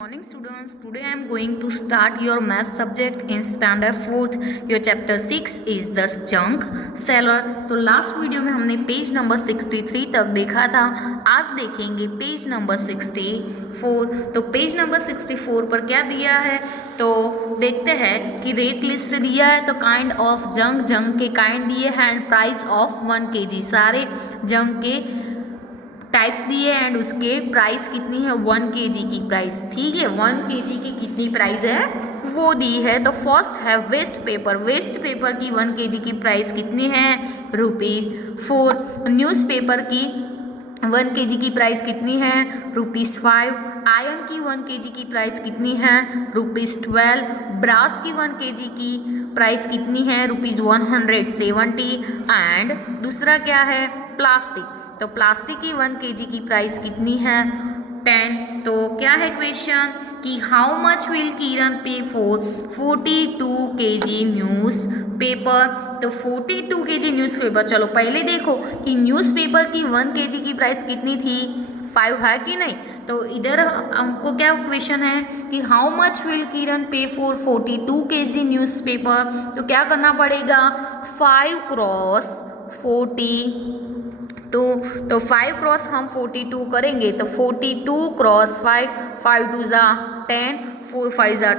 Morning students, today I am going to start your math subject in standard 4th. Your chapter 6 is the junk seller. तो last video में हमने page number 63 तक देखा था. आज देखेंगे पेज नंबर 64. तो पेज नंबर 64 पर क्या दिया है तो देखते हैं कि रेट लिस्ट दिया है. तो काइंड ऑफ जंक के काइंड दिए हैं एंड प्राइस ऑफ 1 kg. सारे जंक के टाइप्स दिए एंड उसके प्राइस कितनी है 1 kg की प्राइस. ठीक है, 1 kg की कितनी प्राइस है वो दी है. तो फर्स्ट है वेस्ट पेपर की 1 kg की प्राइस कितनी है ₹4. न्यूज़पेपर की 1 kg की प्राइस कितनी है ₹5. आयरन की 1 kg की प्राइस कितनी है ₹12. ब्रास की 1 kg की प्राइस कितनी है ₹170. एंड दूसरा क्या है प्लास्टिक. तो प्लास्टिक की 1 kg की प्राइस कितनी है 10. तो क्या है क्वेश्चन कि हाउ मच विल किरण पे फॉर 42 kg न्यूज़ पेपर. तो 42 kg न्यूज़ पेपर. चलो पहले देखो कि न्यूज़ पेपर की 1 kg की प्राइस कितनी थी 5 है कि नहीं. तो इधर हमको क्या क्वेश्चन है कि हाउ मच विल किरण पे फॉर 42 kg न्यूज़ पेपर. तो क्या करना पड़ेगा 5 क्रॉस 40. तो 5 क्रॉस हम 42 करेंगे तो 42 क्रॉस 5 2 ज़ा 10 4 5 ज़ा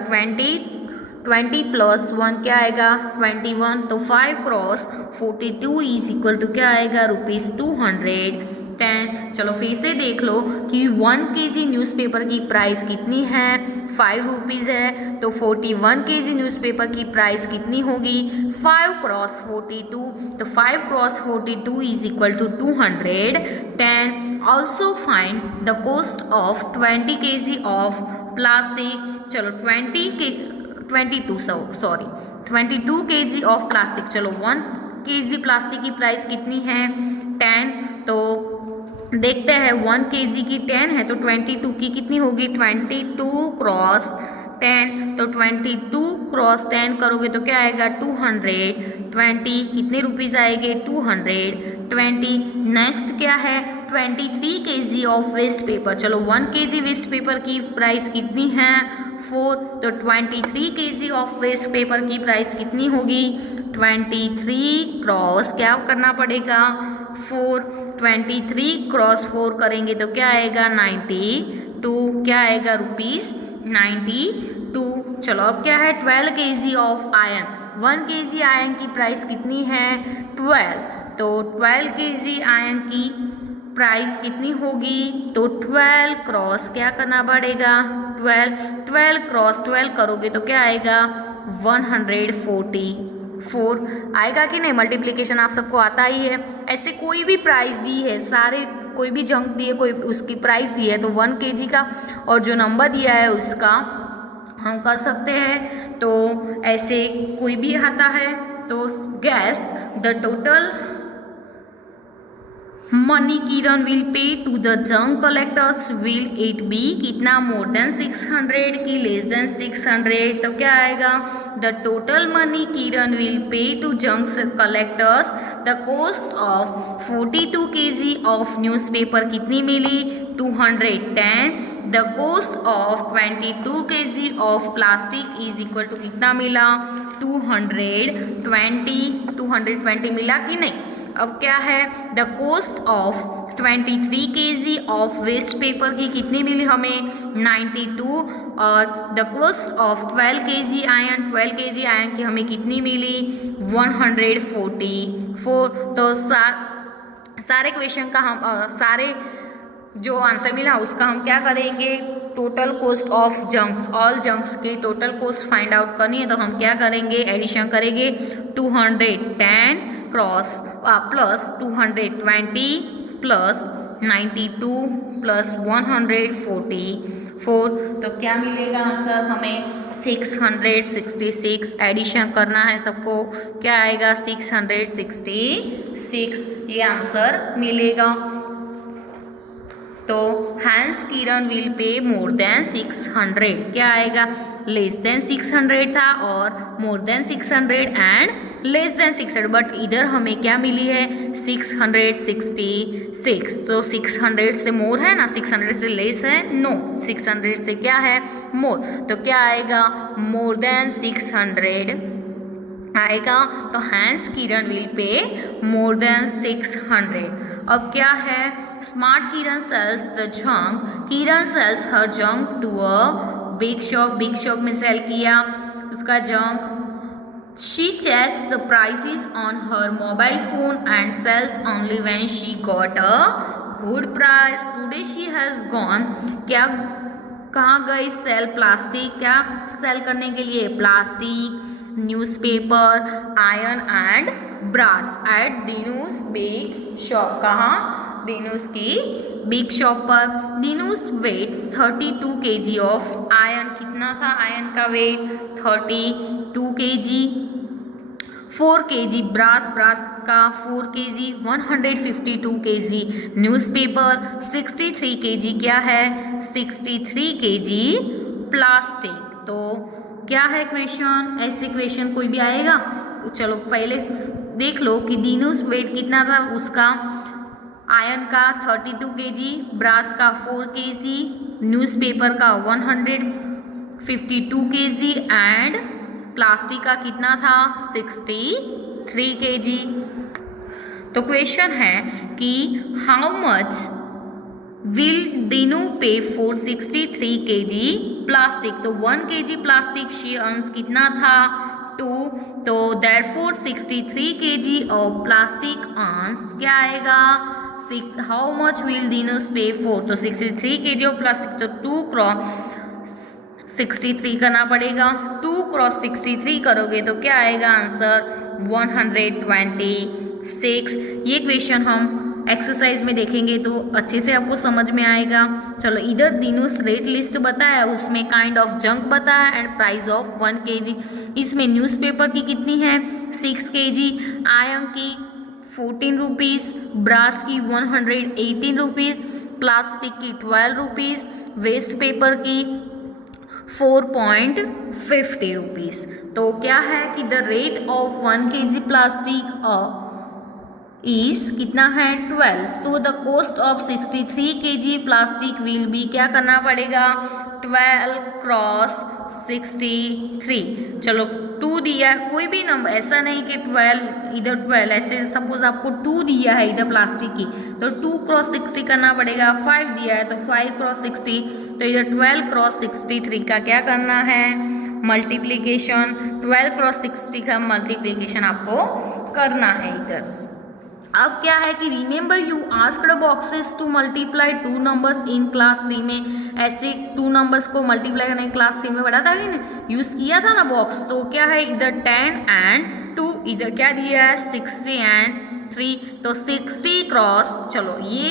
20 प्लस 1 क्या आएगा 21. तो 5 क्रॉस 42 इज इक्वल टू क्या आएगा ₹210. चलो फिर से देख लो कि 1 kg न्यूज़पेपर की प्राइस कितनी है ₹5 है. तो 41 kg न्यूज़पेपर की प्राइस कितनी होगी 5 क्रॉस 42. तो 5 cross 42 is equal to 210. Also find the cost of 20 kg of plastic. चलो 22 kg ऑफ प्लास्टिक. चलो 1 kg प्लास्टिक की प्राइस कितनी है 10. तो देखते हैं 1 kg की 10 है तो 22 की कितनी होगी 22 क्रॉस 10. तो 22 क्रॉस 10 करोगे तो क्या आएगा 220. कितने रुपीस आएंगे 220. नेक्स्ट क्या है 23 kg ऑफ वेस्ट पेपर. चलो 1 kg वेस्ट पेपर की प्राइस कितनी है 4. तो 23 kg ऑफ वेस्ट पेपर की प्राइस कितनी होगी 23 क्रॉस क्या करना पड़ेगा 4. 23 क्रॉस 4 करेंगे तो क्या आएगा 92. क्या आएगा ₹92. चलो अब क्या है 12 kg of iron. 1 kg iron की प्राइस कितनी है 12. तो 12 kg आयरन की प्राइस कितनी होगी तो 12 क्रॉस क्या करना पड़ेगा 12 क्रॉस 12 करोगे तो क्या आएगा 144 आएगा कि नहीं. मल्टीप्लिकेशन आप सबको आता ही है. ऐसे कोई भी प्राइस दी है सारे कोई भी जंक दिए कोई उसकी प्राइस दी है तो 1 kg का और जो नंबर दिया है उसका हम कर सकते हैं. तो ऐसे कोई भी आता है तो guess the total money Kiran will pay to the junk collectors will it be कितना मोर देन 600 की लेस देन 600. तो क्या आएगा the total money Kiran will pay to junk collectors the cost of 42 kg of newspaper कितनी मिली 210. The cost of 22 kg of plastic is equal to कितना मिला 220 मिला कि नहीं. अब क्या है the cost of 23 kg of waste paper की कितनी मिली हमें 92. और the cost of 12 kg iron की हमें कितनी मिली 144. तो सारे क्वेश्चन का हम सारे जो आंसर मिला उसका हम क्या करेंगे total cost of junks all junks की टोटल कॉस्ट फाइंड आउट करनी है. तो हम क्या करेंगे एडिशन करेंगे 210 क्रॉस प्लस 220 प्लस 92 प्लस 144. तो क्या मिलेगा आंसर हमें 666. एडिशन करना है सबको क्या आएगा 666 ये आंसर मिलेगा. तो हैंस किरण विल पे मोर देन 600, क्या आएगा, लेस देन 600 था और more than 600 and less than 600, but इधर हमें क्या मिली है 666, तो 600 से मोर है ना, 600 से लेस है, नो 600 से क्या है, मोर, तो क्या आएगा मोर देन 600 आएगा, तो हैंस किरण विल पे मोर देन 600। अब क्या है, smart Kiran sells the junk, Kiran sells her junk to a big shop में सेल किया उसका जंक। She checks the prices on her mobile phone and sells only when she got a good price. Today she has gone, क्या कहाँ गई, cell plastic, क्या cell करने के लिए, plastic, newspaper, iron and brass at Dinu's big shop, कहाँ, दीनूस की big shop पर। Dinu's weights 32 kg of iron, कितना था आयरन का वेट 32 kg, 4 kg ब्रास का 4 kg, 152 kg न्यूज़पेपर, 63 kg क्या है 63 kg प्लास्टिक। तो क्या है क्वेश्चन, ऐसे क्वेश्चन कोई भी आएगा, चलो पहले देख लो कि दीनूस वेट कितना था उसका, आयरन का 32 kg, ब्रास का 4 kg, न्यूज़पेपर का 152 kg एंड प्लास्टिक का कितना था 63 kg। तो क्वेश्चन है कि how much will Dinu pay for 63 kg plastic, तो 1 kg प्लास्टिक शी अर्न्स कितना था 2, तो therefore 63 kg of plastic earns क्या आएगा, हाउ मच विल दीनूस पे फॉर, तो 63 kg ऑफ प्लास्टिक, तो 2 क्रॉस 63 करना पड़ेगा, 2 क्रॉस 63 करोगे तो क्या आएगा आंसर 126। ये क्वेश्चन हम एक्सरसाइज में देखेंगे तो अच्छे से आपको समझ में आएगा। चलो इधर दीनूस रेट लिस्ट बताया, उसमें काइंड ऑफ जंक बताया एंड प्राइस ऑफ 1 kg। इसमें न्यूज़पेपर की कितनी है 6 kg, आयरन की 14 रुपीज़, ब्रास की 118 रुपीज़, प्लास्टिक की 12 रुपीज़, वेस्ट पेपर की 4.50 रुपीज़। तो क्या है कि the rate of 1 kg plastic is कितना है 12, so the cost of 63 kg plastic will be, क्या करना पड़ेगा 12 क्रॉस 63। चलो 2 दिया, कोई भी नंबर, ऐसा नहीं कि 12 इधर 12, ऐसे सपोज आपको 2 दिया है इधर प्लास्टिक की, तो 2 क्रॉस 60 करना पड़ेगा, 5 दिया है तो 5 क्रॉस 60, तो इधर 12 क्रॉस 63 का क्या करना है मल्टीप्लीकेशन, 12 क्रॉस 60 का मल्टीप्लीकेशन आपको करना है इधर। अब क्या है कि remember you asked boxes to multiply 2 numbers in class 3 में, ऐसे 2 नंबर्स को मल्टीप्लाई करने क्लास 3 में पढ़ा था कि ना, यूज़ किया था ना बॉक्स। तो क्या है इधर 10 एंड 2, इधर क्या दिया है 60 एंड 3, तो 60 क्रॉस, चलो ये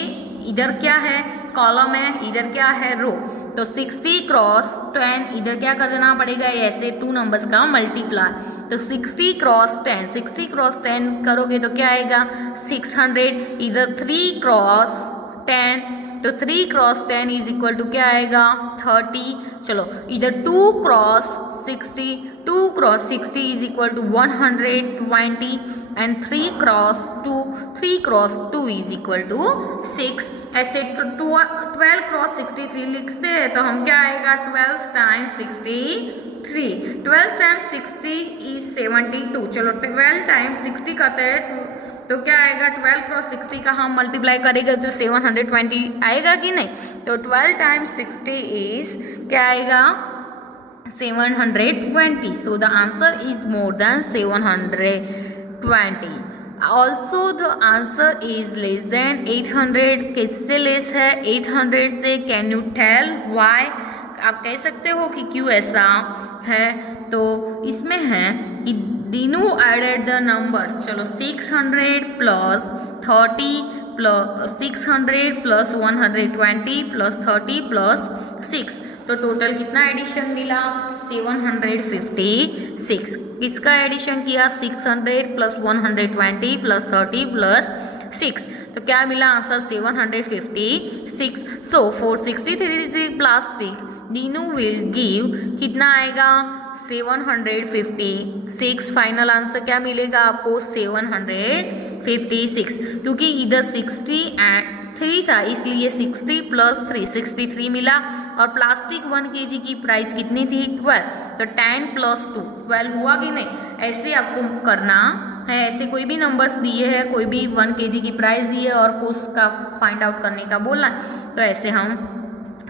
इधर क्या है कॉलम है, इधर क्या है रो, तो 60 क्रॉस 10, इधर क्या कर देना पड़ेगा ऐसे 2 नंबर्स का मल्टीप्लाई, तो 60 क्रॉस 10, 60 क्रॉस 10 करोगे तो क्या आएगा 600, इधर 3 क्रॉस 10, तो 3 क्रॉस 10 इज इक्वल टू क्या आएगा 30। चलो इधर 2 cross 60, 2 cross 60 is equal to 120 and 3 cross 2 is equal to 6। ऐसे 12 क्रॉस 63 लिखते हैं तो हम क्या आएगा 12 टाइम्स 63, 12 टाइम्स 60 इज 72। चलो 12 टाइम्स 60 करते हैं तो क्या आएगा 12 क्रॉस 60 का हम मल्टीप्लाई करेंगे तो 720 आएगा कि नहीं, तो 12 टाइम्स 60 इज क्या आएगा 720, so the answer is more than 720। Also the answer is less than 800, किससे लेस है 800 से, कैन यू टेल वाई, आप कह सकते हो कि क्यों ऐसा है, तो इसमें है कि दीनू एडेड द नंबर्स, चलो 600 plus 30 plus 600 plus 120 plus 30 plus 6, तो टोटल कितना एडिशन मिला 756। किसका एडिशन किया 600 प्लस 120 प्लस 30 प्लस 6, तो तो क्या मिला answer 756. So for 63 plastic Dinu will give कितना आएगा 756. फाइनल आंसर क्या मिलेगा आपको 756, क्योंकि इधर 63 था इसलिए 60 + 3 63 मिला। और प्लास्टिक 1 kg की प्राइस कितनी थी 12, तो 10 + 2 12 हुआ कि नहीं। ऐसे आपको करना है, ऐसे कोई भी नंबर्स दिए हैं, कोई भी 1 kg की प्राइस दी है और कॉस्ट का फाइंड आउट करने का बोला है, तो ऐसे हम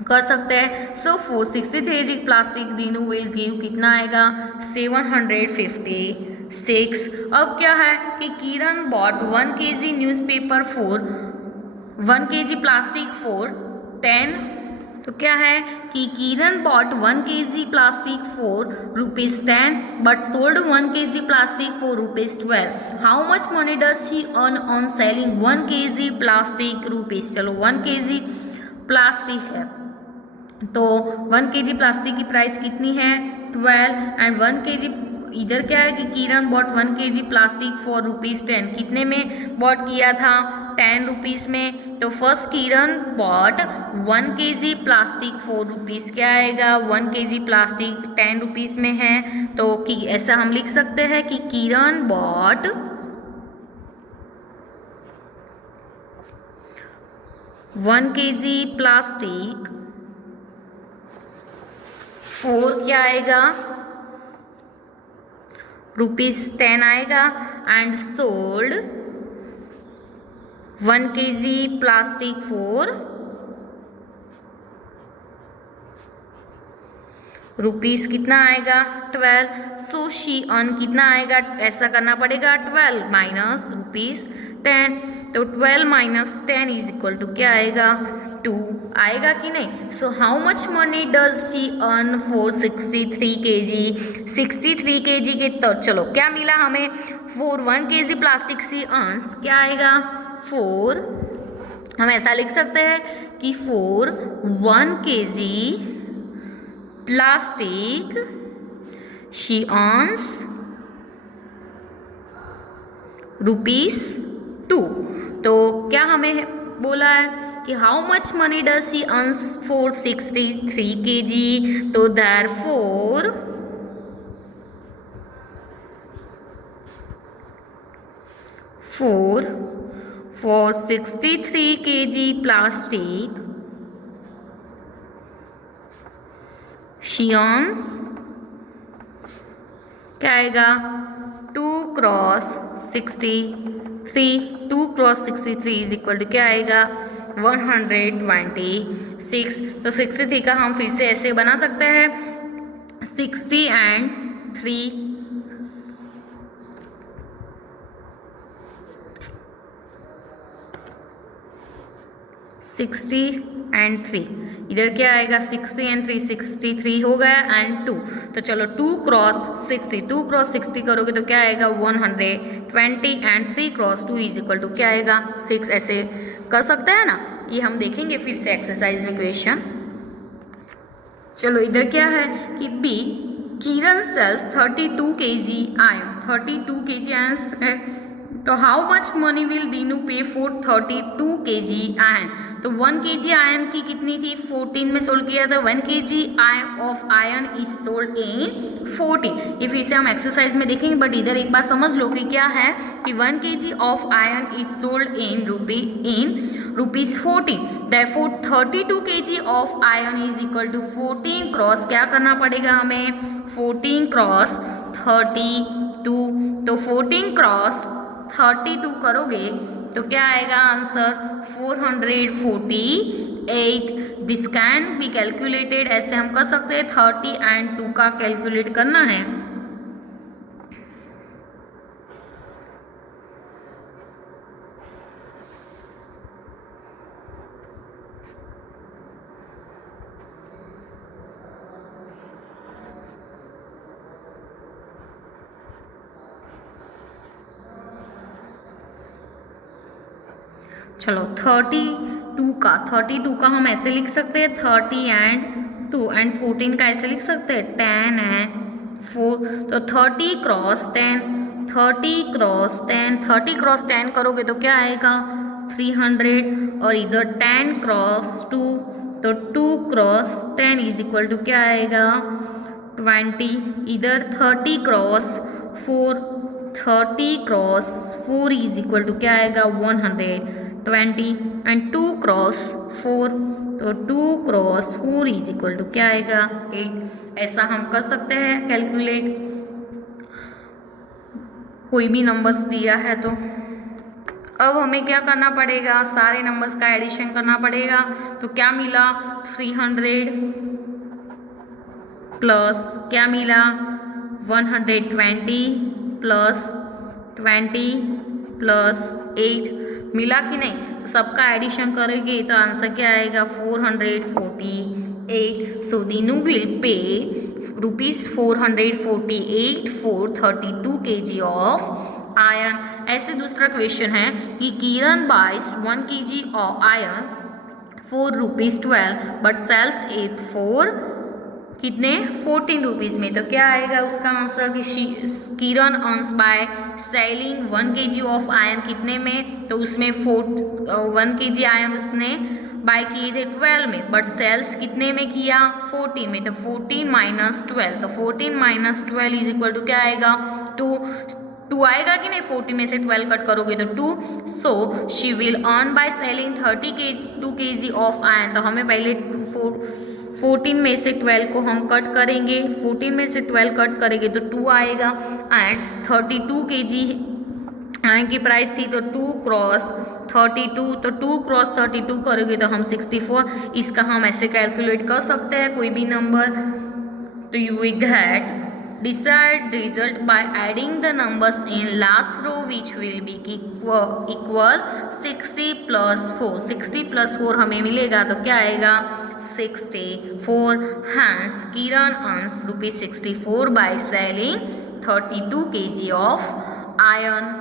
कर सकते हैं। So for 63 plastic Dinu will give कितना आएगा 756. अब क्या है कि Kiran bought 1 kg newspaper for 1 kg plastic for 10. तो क्या है कि Kiran bought 1 kg plastic for ₹10 but sold 1 kg plastic for ₹12. How much money does she earn on selling 1 kg plastic rupees. चलो 1 kg प्लास्टिक है तो 1 kg प्लास्टिक की price कितनी है 12 एंड 1 kg इधर क्या है कि Kiran bought 1 kg plastic for ₹10 कितने में बॉट किया था 10 रुपीज़ में। तो फर्स्ट किरण बॉट 1 kg प्लास्टिक ₹4 क्या आएगा 1 kg प्लास्टिक 10 रुपीज़ में है, तो कि ऐसा हम लिख सकते हैं कि किरण बॉट 1 kg प्लास्टिक 4 क्या आएगा ₹10 आएगा and sold 1 kg plastic for rupees कितना आएगा 12. सो शी अर्न कितना आएगा, ऐसा करना पड़ेगा 12 माइनस ₹10. तो 12 - 10 = क्या आएगा 2 आएगा कि नहीं। So how much money does she earn for 63 kg 63 kg के। तो चलो क्या मिला हमें for 1 kg plastic she earns क्या आएगा 4. हम ऐसा लिख सकते हैं कि for 1 kg plastic she earns ₹2. तो क्या हमें बोला है कि how much money does she earns for 63 kg, तो therefore for 63 kg plastic she earns क्या आएगा 2 × 63 2 × 63 = क्या आएगा 126. तो 63 का हम फिर से ऐसे बना सकते हैं 60 and 3 60 and 3 इधर क्या आएगा 60 and 3 63 हो गया एंड 2. तो चलो 2 × 60 2 × 60 करोगे तो क्या आएगा 120 एंड 3 × 2 = क्या आएगा 6. ऐसे कर सकते हैं ना, ये हम देखेंगे फिर से एक्सरसाइज में क्वेश्चन। चलो इधर क्या है कि बी Kiran sells 32 kg iron 32 kg iron है, तो how much money will Dinu pay for 32 kg iron. तो 1 kg आयरन की कितनी थी 14 में सोल्ड किया था 1 kg of iron is sold in 14. ये फिर से हम एक्सरसाइज में देखेंगे, बट इधर एक बात समझ लो कि क्या है कि 1 kg of iron is sold in ₹14. Therefore 32 kg of iron is equal to 14 cross क्या करना पड़ेगा हमें 14 × 32. तो 14 × 32 करोगे तो क्या आएगा answer 448. This can be calculated, ऐसे हम कर सकते हैं 30 and 2 का कैलकुलेट करना है। चलो 32 का हम ऐसे लिख सकते हैं 30 and 2 एंड 14 का ऐसे लिख सकते हैं 10 and 4. तो 30 × 10 30 × 10 30 × 10 करोगे तो क्या आएगा 300 और इधर 10 क्रॉस 2, तो 2 क्रॉस 10 इज इक्वल टू क्या आएगा 20। इधर 30 cross 4, 30 cross 4 is equal to क्या आएगा 120 एंड 2 क्रॉस 4, तो 2 क्रॉस 4 इज इक्वल टू क्या आएगा 8। ऐसा हम कर सकते हैं कैलकुलेट, कोई भी नंबर्स दिया है तो। अब हमें क्या करना पड़ेगा, सारे नंबर्स का एडिशन करना पड़ेगा। तो क्या मिला 300 प्लस क्या मिला 120 प्लस 20 प्लस 8 मिला कि नहीं। सबका एडिशन करेंगे तो आंसर क्या आएगा 448। सो Dinu will pay ₹448 for 32 kg of iron. ऐसे दूसरा क्वेश्चन है कि Kiran buys 1 kg of iron for ₹12 but sells it for कितने 14 रुपीज़ में। तो क्या आएगा उसका आंसर कि Kiran earns by selling 1 kg of iron कितने में, तो उसमें 1 kg आयरन उसने बाय किए थे 12 में, बट सेल्स कितने में किया 14 में। तो 14 माइनस 12, तो 14 माइनस 12 इज इक्वल टू क्या आएगा 2 आएगा कि नहीं। 14 में से 12 कट करोगे तो 2। So she will earn by selling 2 kg of iron. तो हमें पहले 14 में से 12 को हम कट करेंगे, 14 में से 12 कट करेंगे तो 2 आएगा एंड 32 kg आयरन की प्राइस थी तो 2 क्रॉस 32, तो 2 क्रॉस 32 करोगे तो हम 64। इसका हम ऐसे कैलकुलेट कर सकते हैं कोई भी नंबर। तो you will get decide result by adding the numbers in last row which will be equal 60 plus 4। 60 plus 4 हमें मिलेगा तो क्या आएगा 64। Hence Kiran earns ₹64 by selling 32 kg of iron.